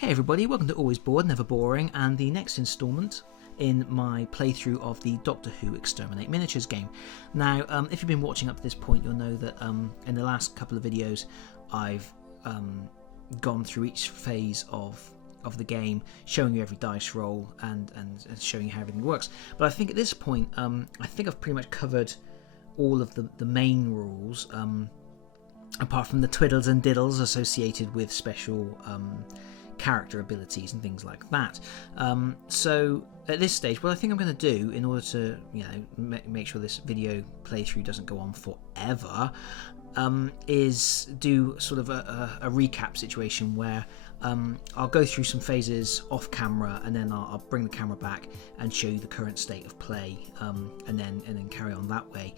Hey everybody, welcome to Always Bored, Never Boring, and the next instalment in my playthrough of the Doctor Who Exterminate miniatures game. Now, if you've been watching up to this point, you'll know that in the last couple of videos I've gone through each phase of the game, showing you every dice roll and showing you how everything works. But I think at this point, I think I've pretty much covered all of the main rules, apart from the twiddles and diddles associated with special character abilities and things like that. So at this stage, what I think I'm going to do in order to, make sure this video playthrough doesn't go on forever, is do sort of a recap situation where I'll go through some phases off camera, and then I'll bring the camera back and show you the current state of play, and then carry on that way,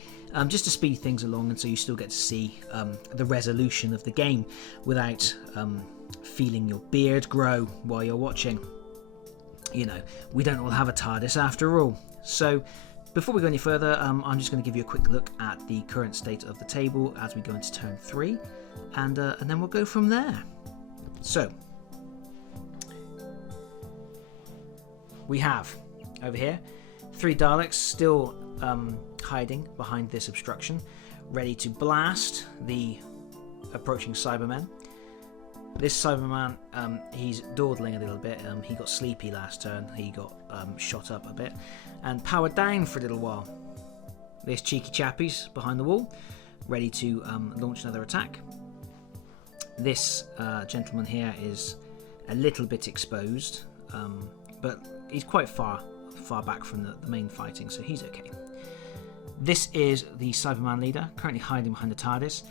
just to speed things along, and so you still get to see the resolution of the game without feeling your beard grow while you're watching. We don't all have a TARDIS after all. So before we go any further, I'm just going to give you a quick look at the current state of the table as we go into turn 3, and then we'll go from there. So we have over here 3 Daleks still hiding behind this obstruction, ready to blast the approaching Cybermen. This Cyberman, he's dawdling a little bit. He got sleepy last turn. He got shot up a bit and powered down for a little while. This cheeky chappie's behind the wall, ready to launch another attack. This gentleman here is a little bit exposed, but he's quite far back from the main fighting, so he's okay. This is the Cyberman leader, currently hiding behind the TARDIS.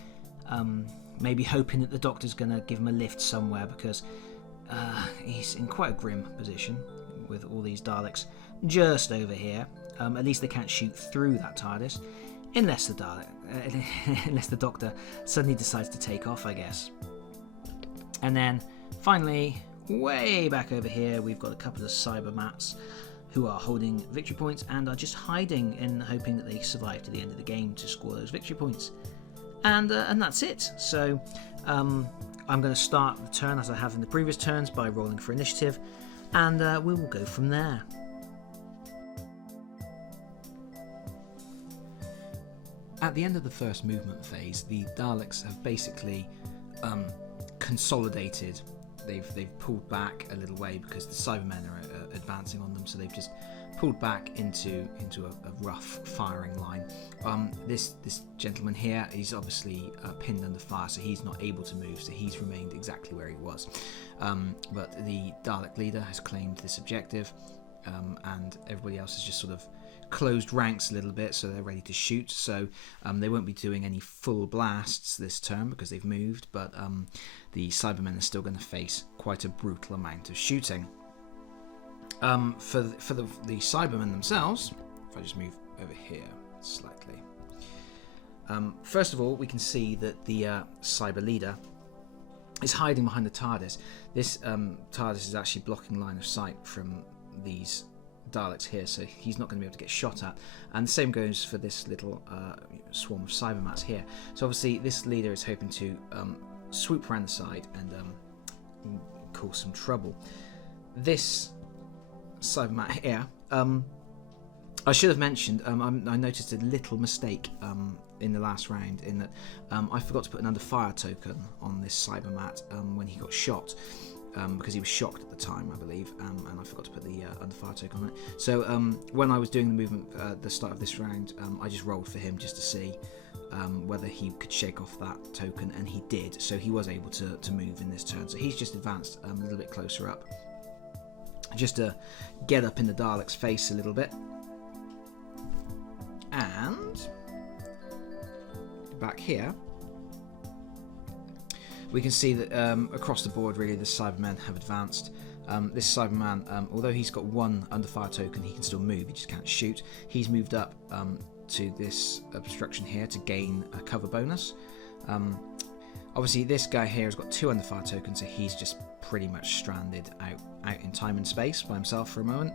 Maybe hoping that the Doctor's going to give him a lift somewhere, because he's in quite a grim position with all these Daleks just over here. At least they can't shoot through that TARDIS, unless the Doctor suddenly decides to take off, I guess. And then finally, way back over here, we've got a couple of Cybermats who are holding victory points and are just hiding and hoping that they survive to the end of the game to score those victory points. And that's it. So I'm going to start the turn as I have in the previous turns by rolling for initiative, and we will go from there. At the end of the first movement phase, the Daleks have basically consolidated. They've pulled back a little way because the Cybermen are advancing on them, so they've just pulled back into a rough firing line. This gentleman here, he's obviously pinned under fire, so he's not able to move, so he's remained exactly where he was. But the Dalek leader has claimed this objective, and everybody else has just sort of closed ranks a little bit, so they're ready to shoot. So they won't be doing any full blasts this turn because they've moved, but the Cybermen are still going to face quite a brutal amount of shooting. For the Cybermen themselves, if I just move over here slightly, first of all, we can see that the Cyber leader is hiding behind the TARDIS. This TARDIS is actually blocking line of sight from these Daleks here, so he's not going to be able to get shot at. And the same goes for this little swarm of Cybermats here. So obviously this leader is hoping to swoop around the side and cause some trouble. This Cybermat here, I should have mentioned, I noticed a little mistake in the last round, in that I forgot to put an under fire token on this Cybermat when he got shot, because he was shocked at the time, I believe, and I forgot to put the under fire token on it. So when I was doing the movement at the start of this round, I just rolled for him just to see whether he could shake off that token, and he did, so he was able to move in this turn. So he's just advanced a little bit closer up, just to get up in the Dalek's face a little bit. And back here, we can see that across the board, really, the Cybermen have advanced. This Cyberman, although he's got 1 under fire token, he can still move, he just can't shoot. He's moved up to this obstruction here to gain a cover bonus. Obviously, this guy here has got 2 under fire tokens, so he's just pretty much stranded out in time and space by himself for a moment.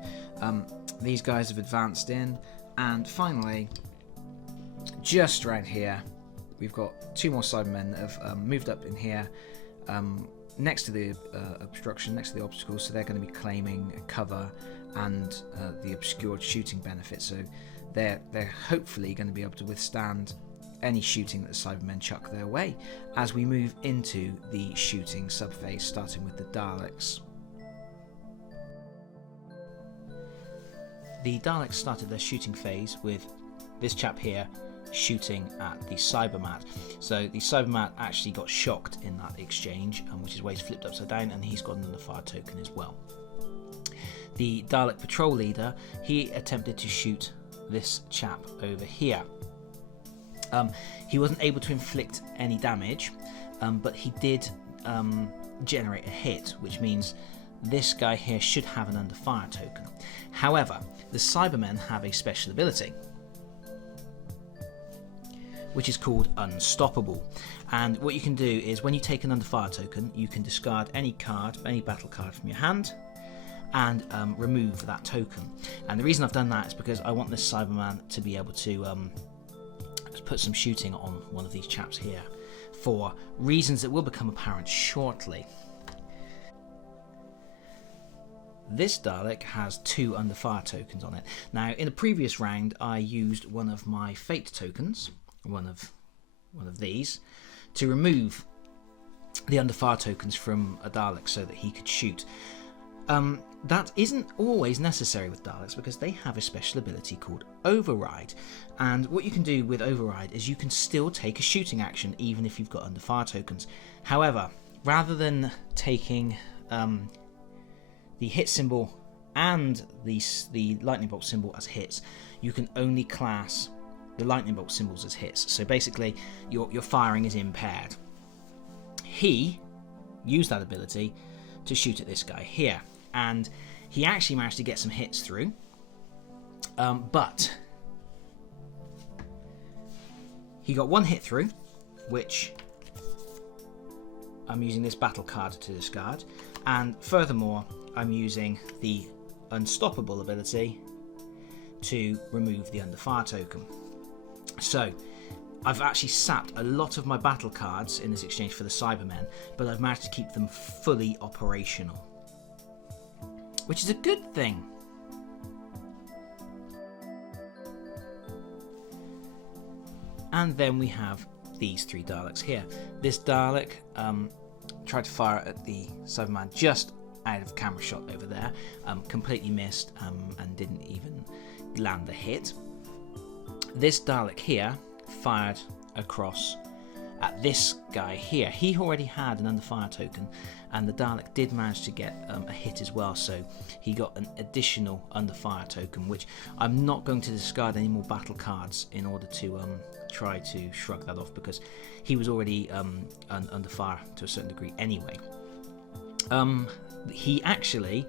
These guys have advanced in, and finally, just around here, we've got 2 more Cybermen that have moved up in here, next to the obstruction, next to the obstacle, so they're going to be claiming cover and the obscured shooting benefit. So they're hopefully going to be able to withstand any shooting that the Cybermen chuck their way as we move into the shooting subphase, starting with the Daleks. The Daleks started their shooting phase with this chap here shooting at the Cybermat. So the Cybermat actually got shocked in that exchange, which is why he's flipped upside down, and he's got an under-fire token as well. The Dalek patrol leader, he attempted to shoot this chap over here. He wasn't able to inflict any damage, but he did generate a hit, which means this guy here should have an under-fire token. However, the Cybermen have a special ability, which is called Unstoppable. And what you can do is, when you take an under-fire token, you can discard any battle card from your hand, and remove that token. And the reason I've done that is because I want this Cyberman to be able to put some shooting on one of these chaps here, for reasons that will become apparent shortly. This Dalek has 2 under-fire tokens on it. Now, in a previous round, I used one of my fate tokens, one of these, to remove the under-fire tokens from a Dalek so that he could shoot. That isn't always necessary with Daleks, because they have a special ability called Override. And what you can do with Override is you can still take a shooting action even if you've got under-fire tokens. However, rather than taking the hit symbol and the lightning bolt symbol as hits, you can only class the lightning bolt symbols as hits. So basically your firing is impaired. He used that ability to shoot at this guy here, and he actually managed to get some hits through, but he got 1 hit through, which I'm using this battle card to discard, and furthermore I'm using the Unstoppable ability to remove the under-fire token. So I've actually sapped a lot of my battle cards in this exchange for the Cybermen, but I've managed to keep them fully operational, which is a good thing. And then we have these 3 Daleks here. This Dalek tried to fire at the Cyberman just out of camera shot over there, completely missed and didn't even land the hit. This Dalek here fired across at this guy here. He already had an under-fire token, and the Dalek did manage to get a hit as well, so he got an additional under-fire token, which I'm not going to discard any more battle cards in order to try to shrug that off, because he was already under fire to a certain degree anyway. He actually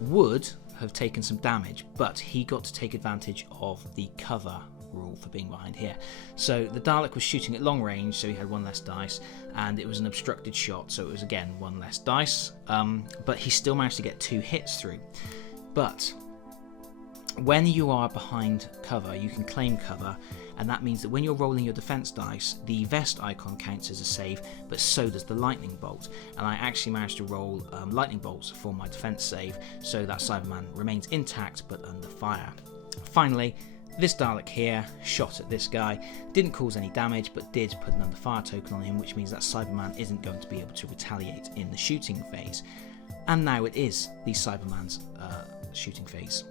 would have taken some damage, but he got to take advantage of the cover rule for being behind here. So the Dalek was shooting at long range, so he had 1 less dice, and it was an obstructed shot, so it was again 1 less dice, but he still managed to get 2 hits through. But when you are behind cover, you can claim cover, and that means that when you're rolling your defense dice, the vest icon counts as a save, but so does the lightning bolt. And I actually managed to roll lightning bolts for my defense save, so that Cyberman remains intact but under fire. Finally, this Dalek here shot at this guy, didn't cause any damage, but did put an under fire token on him, which means that Cyberman isn't going to be able to retaliate in the shooting phase. And now it is the Cyberman's shooting phase.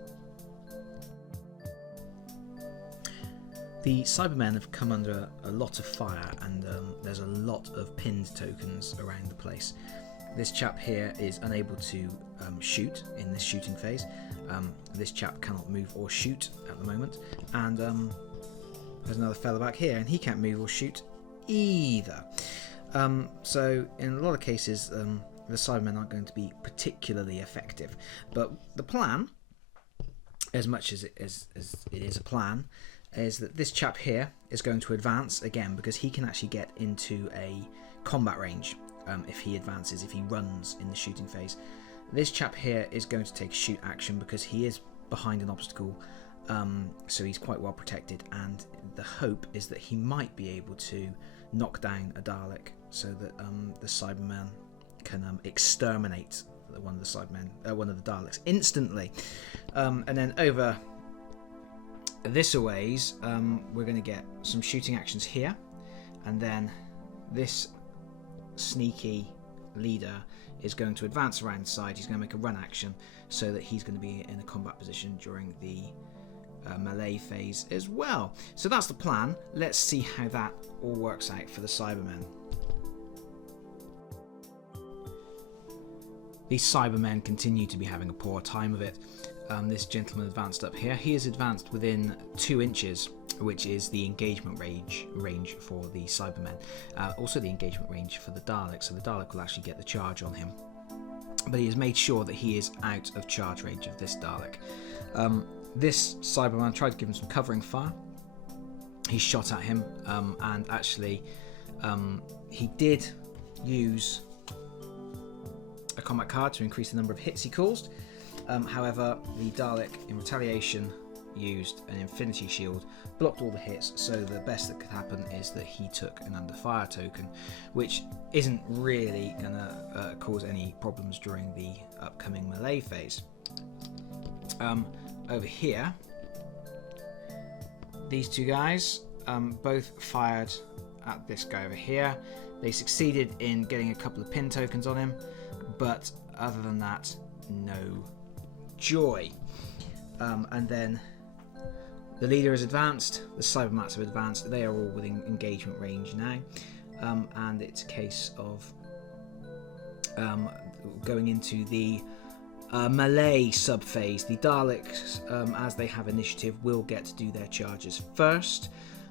The Cybermen have come under a lot of fire, and there's a lot of pinned tokens around the place. This chap here is unable to shoot in this shooting phase. This chap cannot move or shoot at the moment, and there's another fella back here, and he can't move or shoot either. So in a lot of cases, the Cybermen aren't going to be particularly effective. But the plan, as much as it is a plan, is that this chap here is going to advance again, because he can actually get into a combat range if he advances, if he runs in the shooting phase. This chap here is going to take shoot action because he is behind an obstacle, so he's quite well protected, and the hope is that he might be able to knock down a Dalek so that the Cyberman can exterminate one of the Cybermen, one of the Daleks instantly. And then over this a ways, we're going to get some shooting actions here, and then this sneaky leader is going to advance around the side. He's going to make a run action so that he's going to be in a combat position during the melee phase as well. So that's the plan. Let's see how that all works out for the Cybermen. These Cybermen continue to be having a poor time of it. This gentleman advanced up here. He is advanced within 2 inches, which is the engagement range for the Cybermen. Also the engagement range for the Dalek, so the Dalek will actually get the charge on him. But he has made sure that he is out of charge range of this Dalek. This Cyberman tried to give him some covering fire. He shot at him, and actually he did use a combat card to increase the number of hits he caused. However, the Dalek, in retaliation, used an Infinity Shield, blocked all the hits, so the best that could happen is that he took an under fire token, which isn't really going to cause any problems during the upcoming melee phase. Over here, these two guys both fired at this guy over here. They succeeded in getting a couple of pin tokens on him, but other than that, no joy. And then the leader is advanced, the Cybermats have advanced, they are all within engagement range now, and it's a case of going into the melee sub-phase. The Daleks, as they have initiative, will get to do their charges first,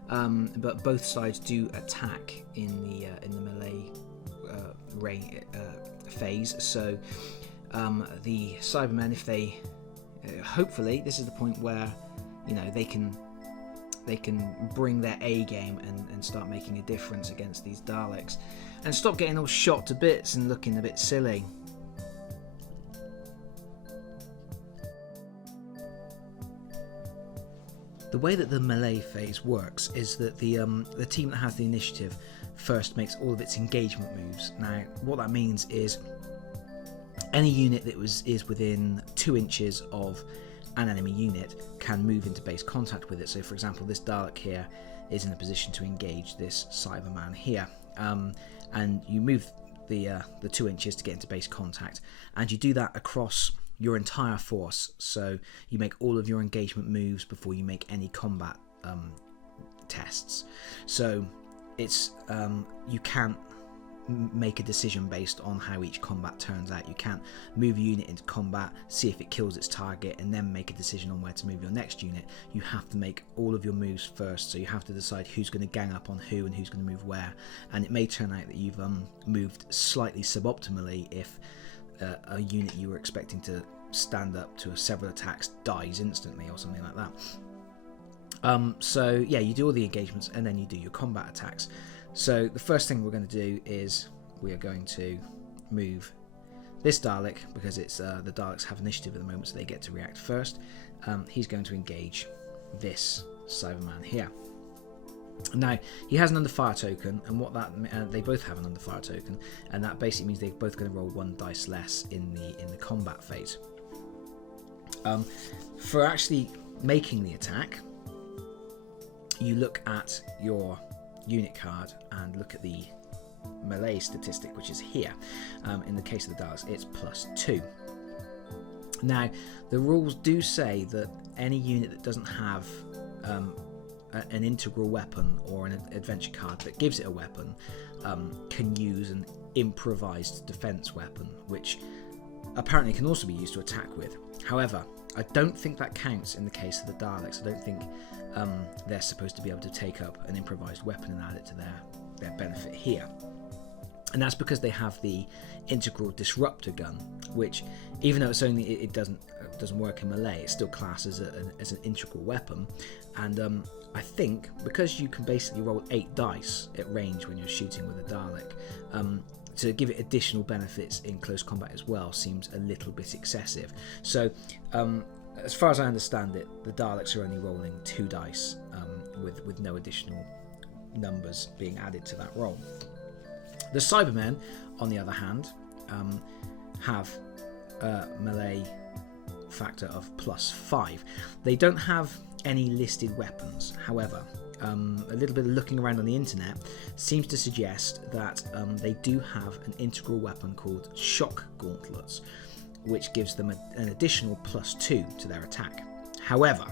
but both sides do attack in the melee phase, so the Cybermen, if they hopefully this is the point where they can bring their A game and start making a difference against these Daleks and stop getting all shot to bits and looking a bit silly. The way that the melee phase works is that the team that has the initiative first makes all of its engagement moves. Now, what that means is any unit that is within 2 inches of an enemy unit can move into base contact with it. So, for example, this Dalek here is in a position to engage this Cyberman here, and you move the 2 inches to get into base contact, and you do that across your entire force. So you make all of your engagement moves before you make any combat tests. So it's you can't make a decision based on how each combat turns out. You can't move a unit into combat, see if it kills its target, and then make a decision on where to move your next unit. You have to make all of your moves first, so you have to decide who's going to gang up on who and who's going to move where. And it may turn out that you've moved slightly suboptimally if a unit you were expecting to stand up to several attacks dies instantly or something like that. So yeah, you do all the engagements and then you do your combat attacks. So the first thing we're going to do is we are going to move this Dalek, because it's the Daleks have initiative at the moment, so they get to react first. He's going to engage this Cyberman here. Now he has an under fire token, and what that they both have an under fire token, and that basically means they're both going to roll 1 dice less in the combat phase. For actually making the attack, you look at your unit card and look at the melee statistic, which is here. In the case of the Daleks, it's +2. Now, the rules do say that any unit that doesn't have an integral weapon or an adventure card that gives it a weapon can use an improvised defense weapon, which apparently can also be used to attack with. However, I don't think that counts in the case of the Daleks. I don't think they're supposed to be able to take up an improvised weapon and add it to their benefit here. And that's because they have the integral disruptor gun, which, even though it doesn't work in melee, it's still classed as an integral weapon. And I think because you can basically roll 8 dice at range when you're shooting with a Dalek, to give it additional benefits in close combat as well seems a little bit excessive. So as far as I understand it, the Daleks are only rolling 2 dice with no additional numbers being added to that roll. The Cybermen, on the other hand, have a melee factor of +5. They don't have any listed weapons. However, a little bit of looking around on the internet seems to suggest that they do have an integral weapon called shock gauntlets, which gives them an additional +2 to their attack. However,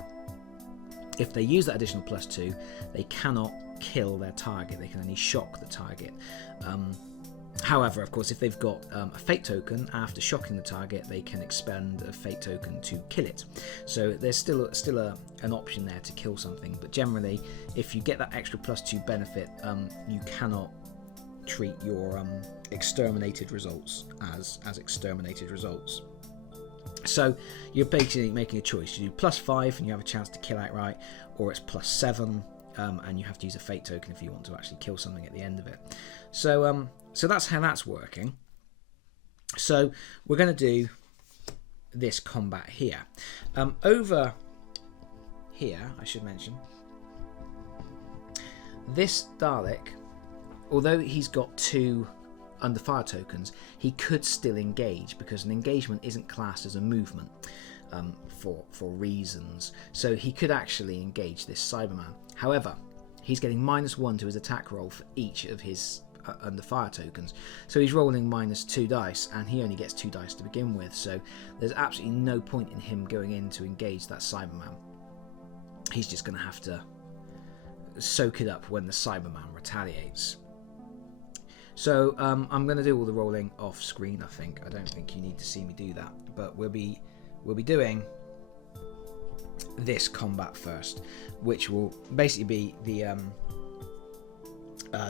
if they use that additional +2, they cannot kill their target. They can only shock the target. However, of course, if they've got a fate token, after shocking the target, they can expend a fate token to kill it. So there's still an option there to kill something. But generally, if you get that extra +2 benefit, you cannot treat your exterminated results as exterminated results. So you're basically making a choice. You do +5 and you have a chance to kill outright, or it's +7 and you have to use a fate token if you want to actually kill something at the end of it. So that's how that's working. So we're going to do this combat here. Over here, I should mention, this Dalek, although he's got 2 under fire tokens, he could still engage, because an engagement isn't classed as a movement for reasons. So he could actually engage this Cyberman. However, he's getting -1 to his attack roll for each of his under fire tokens. So he's rolling -2 dice, and he only gets 2 dice to begin with. So there's absolutely no point in him going in to engage that Cyberman. He's just going to have to soak it up when the Cyberman retaliates. So I'm going to do all the rolling off screen, I think. I don't think you need to see me do that, but we'll be doing this combat first, which will basically be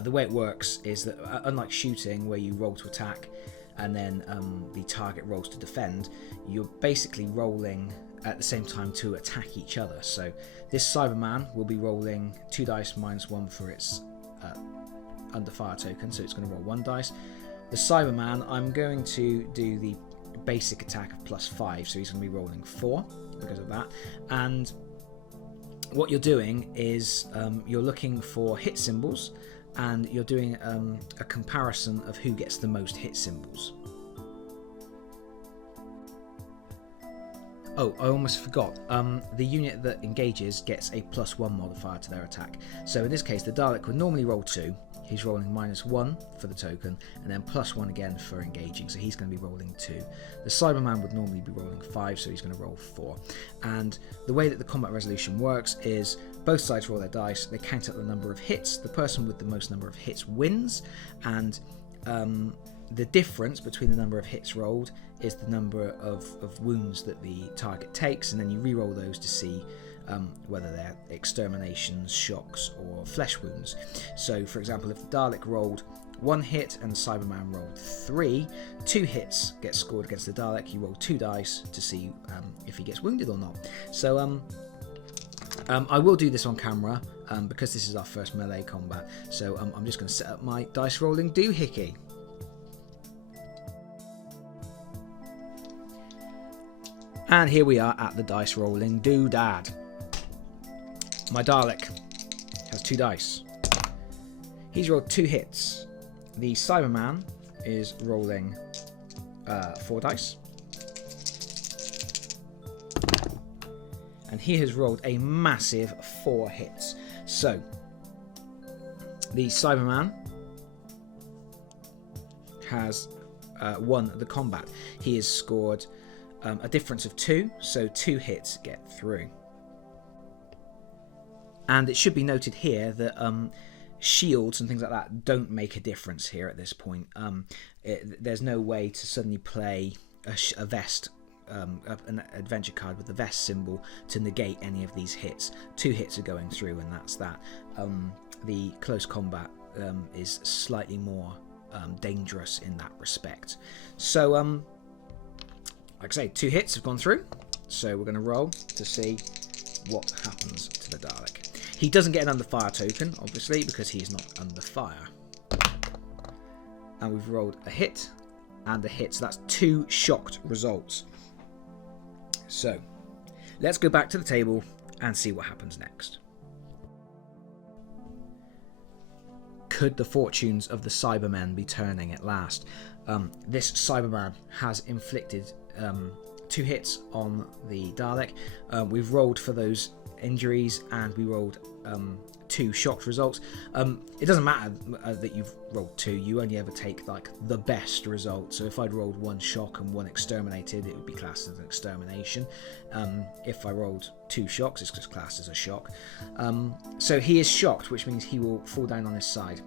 the way it works is that, unlike shooting where you roll to attack and then the target rolls to defend, you're basically rolling at the same time to attack each other. So this Cyberman will be rolling 2 dice -1 for its under fire token, so it's going to roll 1 dice. The Cyberman, I'm going to do the basic attack of +5, so he's going to be rolling 4 because of that. And what you're doing is you're looking for hit symbols, and you're doing a comparison of who gets the most hit symbols. Oh, I almost forgot. The unit that engages gets a +1 modifier to their attack. So in this case, the Dalek would normally roll 2. He's rolling -1 for the token, and then +1 again for engaging. So he's going to be rolling 2. The Cyberman would normally be rolling 5, so he's going to roll 4. And the way that the combat resolution works is both sides roll their dice. They count up the number of hits. The person with the most number of hits wins, and the difference between the number of hits rolled is the number of wounds that the target takes, and then you re-roll those to see whether they're exterminations, shocks, or flesh wounds. So, for example, if the Dalek rolled 1 hit and the Cyberman rolled 3, 2 hits get scored against the Dalek. You roll 2 dice to see if he gets wounded or not. So, I will do this on camera because this is our first melee combat. So, I'm just going to set up my dice rolling doohickey. And here we are at the dice rolling doodad. My Dalek has 2 dice. He's rolled 2 hits. The Cyberman is rolling 4 dice. And he has rolled a massive 4 hits. So, the Cyberman has won the combat. He has scored a difference of 2, so 2 hits get through. And it should be noted here that shields and things like that don't make a difference here at this point. There's no way to suddenly play a vest, an adventure card with the vest symbol to negate any of these hits. 2 hits are going through, and that's that. The close combat is slightly more dangerous in that respect. So, like I say, 2 hits have gone through, so we're going to roll to see what happens to the Dalek. He doesn't get an under fire token, obviously, because he's not under fire. And we've rolled a hit and a hit, so that's 2 shocked results. So, let's go back to the table and see what happens next. Could the fortunes of the Cybermen be turning at last? this cyberman has inflicted 2 hits on the Dalek. We've rolled for those injuries, and we rolled 2 shocked results. It doesn't matter that you've rolled 2, you only ever take like the best result. So if I'd rolled 1 shock and 1 exterminated, it would be classed as an extermination. If I rolled 2 shocks, it's just classed as a shock. So he is shocked, which means he will fall down on his side.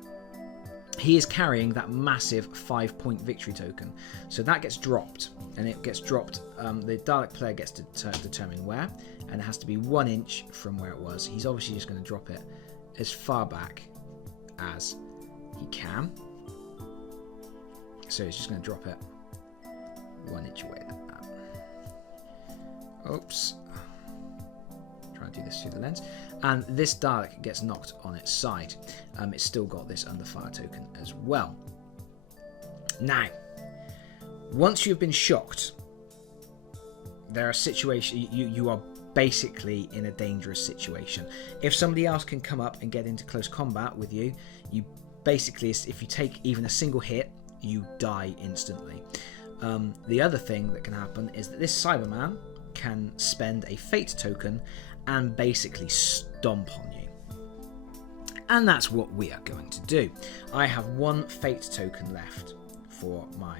He is carrying that massive 5-point victory token, so that gets dropped, and it gets dropped. The Dalek player gets to determine where, and it has to be 1 inch from where it was. He's obviously just going to drop it as far back as he can, so he's just going to drop it 1 inch away like that. Oops. Try and do this through the lens. And this Dalek gets knocked on its side. It's still got this under fire token as well. Now, once you've been shocked, there are situations you are basically in a dangerous situation. If somebody else can come up and get into close combat with you, you basically, if you take even a single hit, you die instantly. The other thing that can happen is that this Cyberman can spend a fate token and basically stomp on you. And that's what we are going to do. I have 1 fate token left for my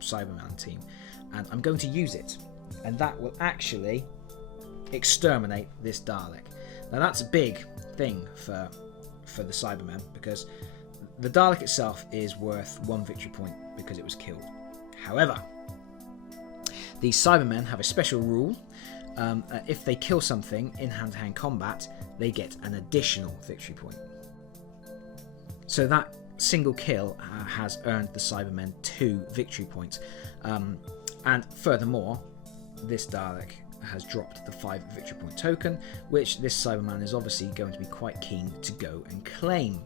Cyberman team, and I'm going to use it, and that will actually exterminate this Dalek. Now that's a big thing for the Cybermen, because the Dalek itself is worth 1 victory point because it was killed. However, these Cybermen have a special rule. If they kill something in hand-to-hand combat, they get an additional victory point. So that single kill has earned the Cybermen 2 victory points. And furthermore, this Dalek has dropped the 5 victory point token, which this Cyberman is obviously going to be quite keen to go and claim.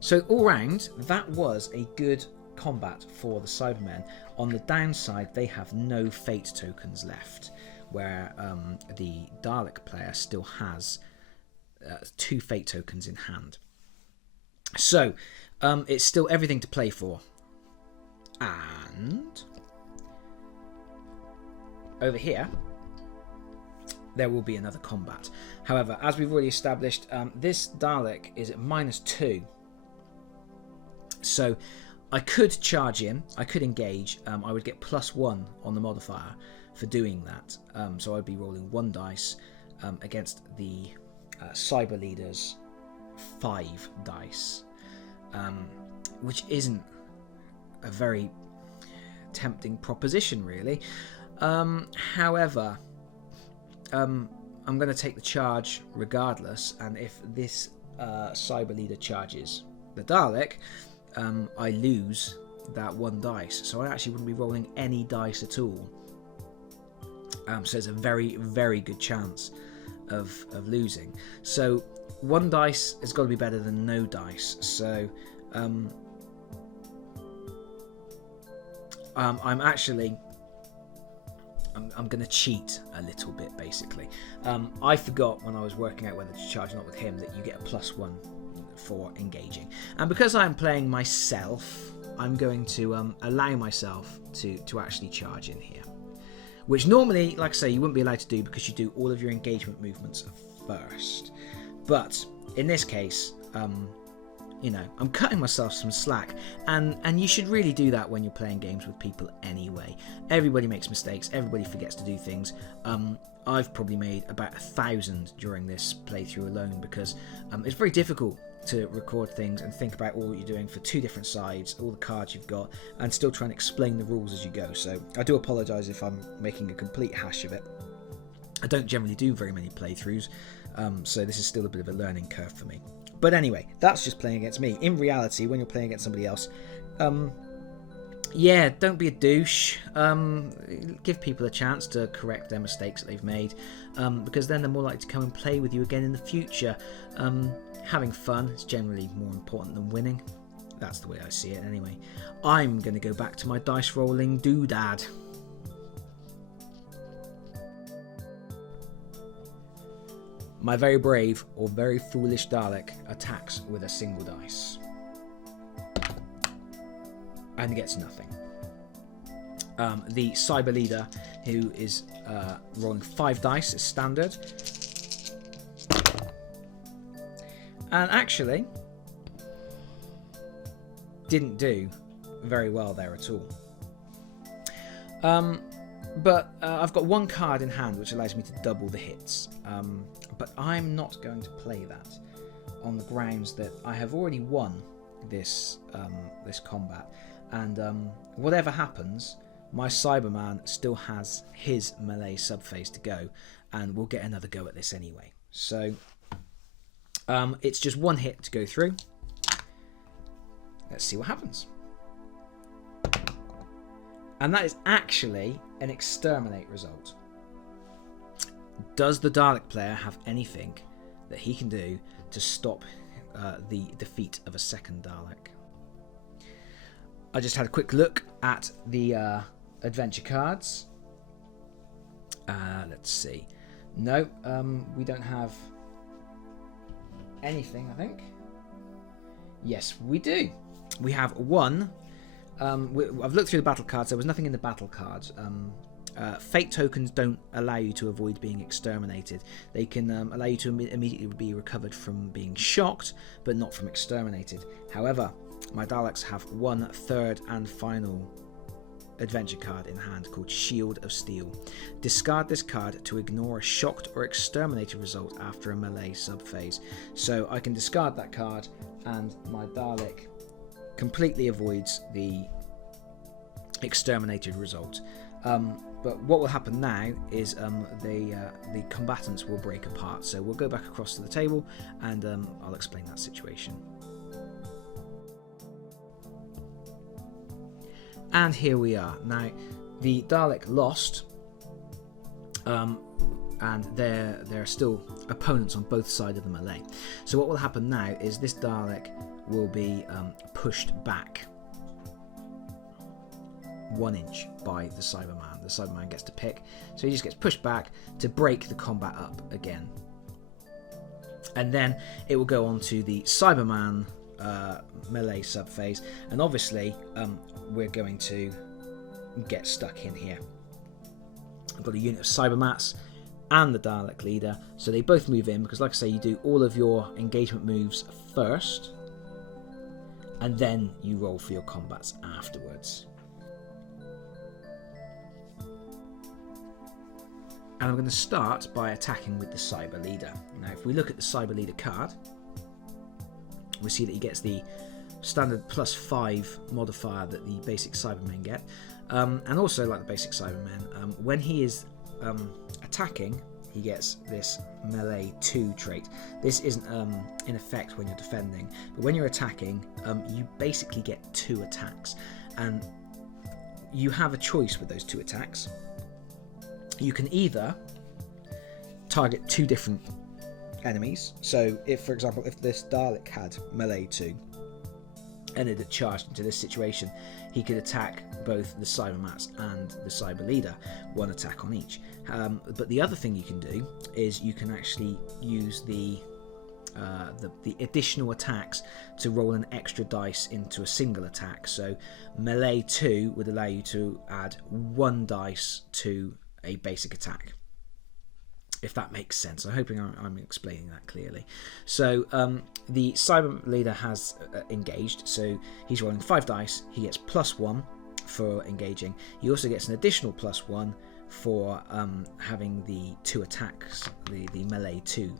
So all round, that was a good combat for the Cybermen. On the downside, they have no fate tokens left, where the Dalek player still has 2 fate tokens in hand. So it's still everything to play for. And over here, there will be another combat. However, as we've already established, this Dalek is at -2. So I could charge in, I could engage, I would get +1 on the modifier for doing that. So I'd be rolling 1 dice against the Cyber Leader's 5 dice, which isn't a very tempting proposition, really. However, I'm going to take the charge regardless, and if this Cyber Leader charges the Dalek, I lose that 1 dice, so I actually wouldn't be rolling any dice at all. So there's a very, very good chance of losing. So 1 dice has got to be better than no dice. So I'm going to cheat a little bit, basically. I forgot when I was working out whether to charge or not with him that you get a +1 for engaging, and because I'm playing myself, I'm going to allow myself to actually charge in here, which normally, like I say, you wouldn't be allowed to do because you do all of your engagement movements first. But in this case, you know, I'm cutting myself some slack, and you should really do that when you're playing games with people anyway. Everybody makes mistakes, everybody forgets to do things. I've probably made about 1,000 during this playthrough alone, because it's very difficult to record things and think about all you're doing for 2 different sides, all the cards you've got, and still try and explain the rules as you go. So I do apologise if I'm making a complete hash of it. I don't generally do very many playthroughs, so this is still a bit of a learning curve for me. But anyway, that's just playing against me. In reality, when you're playing against somebody else, yeah, don't be a douche. Give people a chance to correct their mistakes that they've made, because then they're more likely to come and play with you again in the future. Having fun is generally more important than winning. That's the way I see it anyway. I'm going to go back to my dice rolling doodad. My very brave or very foolish Dalek attacks with a single dice. and gets nothing. The cyber leader, who is rolling 5 dice, is standard. And actually didn't do very well there at all. But I've got 1 card in hand which allows me to double the hits. But I'm not going to play that on the grounds that I have already won this combat. And whatever happens, my Cyberman still has his melee subphase to go, and we'll get another go at this anyway. So it's just 1 hit to go through. Let's see what happens. And that is actually an Exterminate result. Does the Dalek player have anything that he can do to stop the defeat of a second Dalek? I just had a quick look at the adventure cards. Let's see. No, we don't have anything, I think. Yes, we do. We have 1. I've looked through the battle cards. There was nothing in the battle cards. Fate tokens don't allow you to avoid being exterminated. They can allow you to immediately be recovered from being shocked, but not from exterminated. However, my Daleks have 1 third and final adventure card in hand called Shield of Steel. Discard this card to ignore a shocked or exterminated result after a melee subphase. So I can discard that card, and my Dalek completely avoids the exterminated result. But what will happen now is the combatants will break apart. So we'll go back across to the table, and I'll explain that situation. And here we are. Now, the Dalek lost, and there are still opponents on both sides of the melee. So what will happen now is this Dalek will be pushed back 1 inch by the Cyberman. The Cyberman gets to pick, so he just gets pushed back to break the combat up again. And then it will go on to the Cyberman melee subphase, and obviously we're going to get stuck in here. I've got a unit of Cybermats and the Dalek leader, so they both move in, because like I say, you do all of your engagement moves first, and then you roll for your combats afterwards. And I'm going to start by attacking with the Cyber Leader. Now, if we look at the Cyber Leader card, we see that he gets the standard +5 modifier that the basic Cybermen get. And also, like the basic Cybermen, when he is attacking, he gets this melee 2 trait. This isn't in effect when you're defending, but when you're attacking, you basically get 2 attacks. And you have a choice with those 2 attacks. You can either target 2 different enemies. So if, for example, if this Dalek had melee 2 and it had charged into this situation, he could attack both the Cybermats and the Cyber Leader, 1 attack on each. But the other thing you can do is you can actually use the additional attacks to roll an extra dice into a single attack. So melee 2 would allow you to add 1 dice to a basic attack, if that makes sense. I'm hoping I'm explaining that clearly. So the Cyber Leader has engaged, so he's rolling 5 dice. He gets +1 for engaging. He also gets an additional +1 for having the 2 attacks, the melee 2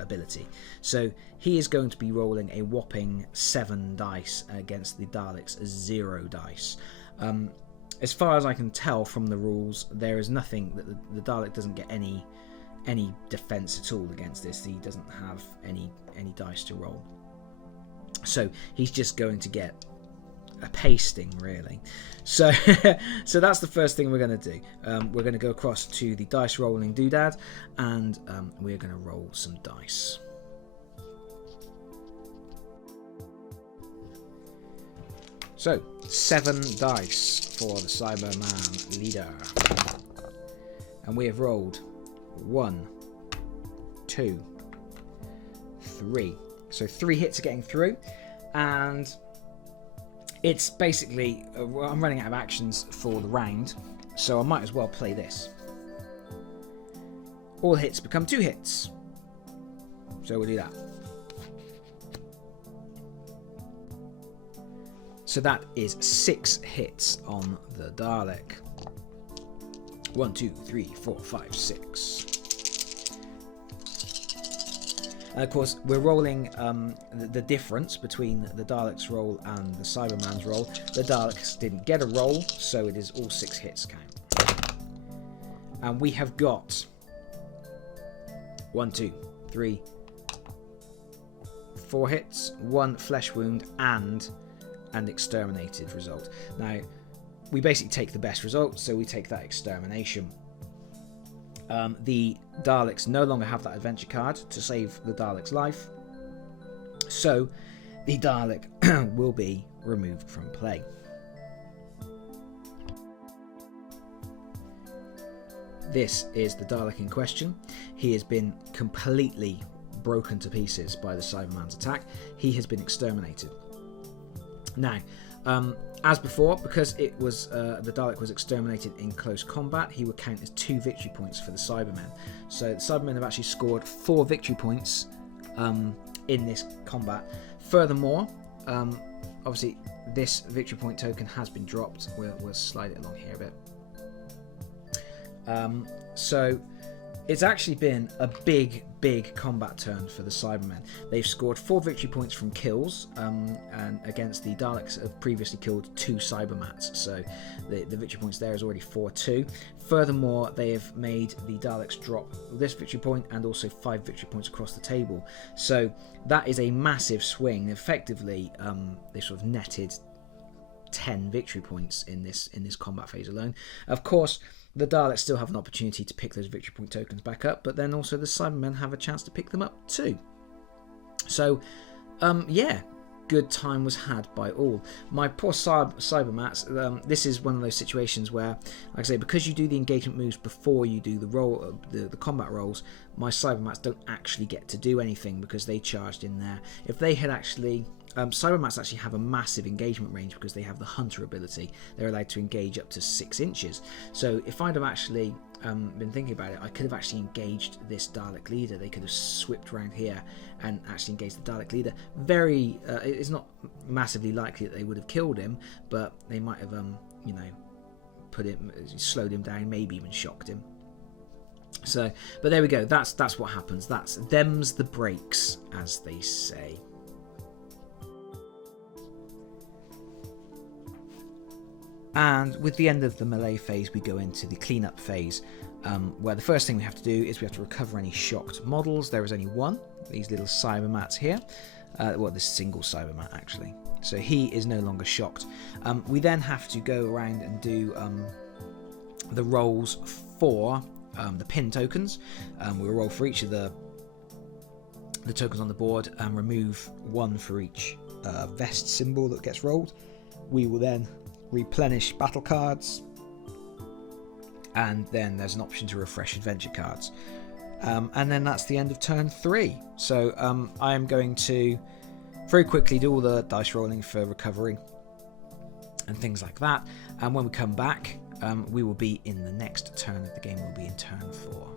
ability. So he is going to be rolling a whopping 7 dice against the Daleks' 0 dice. As far as I can tell from the rules, there is nothing that the Dalek doesn't get any defense at all against this. He doesn't have any dice to roll, so he's just going to get a pasting, really. So so that's the first thing we're going to do. We're going to go across to the dice rolling doodad, and we're going to roll some dice. So 7 dice for the Cyberman Leader, and we have rolled 1, 2, 3. So 3 hits are getting through, and it's basically I'm running out of actions for the round, so I might as well play this. All hits become 2 hits, so we'll do that. So that is 6 hits on the Dalek. 1, 2, 3, 4, 5, 6. And of course, we're rolling the difference between the Daleks' roll and the Cyberman's roll. The Daleks didn't get a roll, so it is all 6 hits count. And we have got 1, 2, 3, 4 hits, 1 flesh wound, and an exterminated result. Now, we basically take the best result, so we take that extermination. The Daleks no longer have that adventure card to save the Dalek's life, so the Dalek will be removed from play. This is the Dalek in question. He has been completely broken to pieces by the Cyberman's attack. He has been exterminated. Now, as before, because it was the Dalek was exterminated in close combat, he would count as 2 victory points for the Cybermen. So the Cybermen have actually scored 4 victory points in this combat. Furthermore, obviously this victory point token has been dropped. We'll slide it along here a bit. So it's actually been a big combat turn for the Cybermen. They've scored 4 victory points from kills, and against the Daleks have previously killed 2 Cybermats, so the victory points there is already 4-2. Furthermore, they have made the Daleks drop this victory point and also 5 victory points across the table. So that is a massive swing. Effectively, they sort of netted 10 victory points in this combat phase alone. Of course, the Daleks still have an opportunity to pick those victory point tokens back up, but then also the Cybermen have a chance to pick them up too. So, yeah, good time was had by all. My poor Cybermats, this is one of those situations where, like I say, because you do the engagement moves before you do the combat rolls, my Cybermats don't actually get to do anything because they charged in there. If they had actually... Cybermats actually have a massive engagement range because they have the Hunter ability. They're allowed to engage up to 6 inches. So if I'd have actually been thinking about it, I could have actually engaged this Dalek leader. They could have swept around here and actually engaged the Dalek leader. It's not massively likely that they would have killed him, but they might have, slowed him down, maybe even shocked him. So, but there we go. That's what happens. Them's the breaks, as they say. And with the end of the melee phase, we go into the cleanup phase, where the first thing we have to do is we have to recover any shocked models. There is only one, these little Cybermats here. This single Cybermat, actually. So he is no longer shocked. We then have to go around and do the rolls for the pin tokens. We'll roll for each of the tokens on the board and remove 1 for each vest symbol that gets rolled. We will then replenish battle cards, and then there's an option to refresh adventure cards, and then that's the end of turn 3. So I am going to very quickly do all the dice rolling for recovery and things like that, and when we come back, we will be in the next turn of the game. We'll be in turn 4.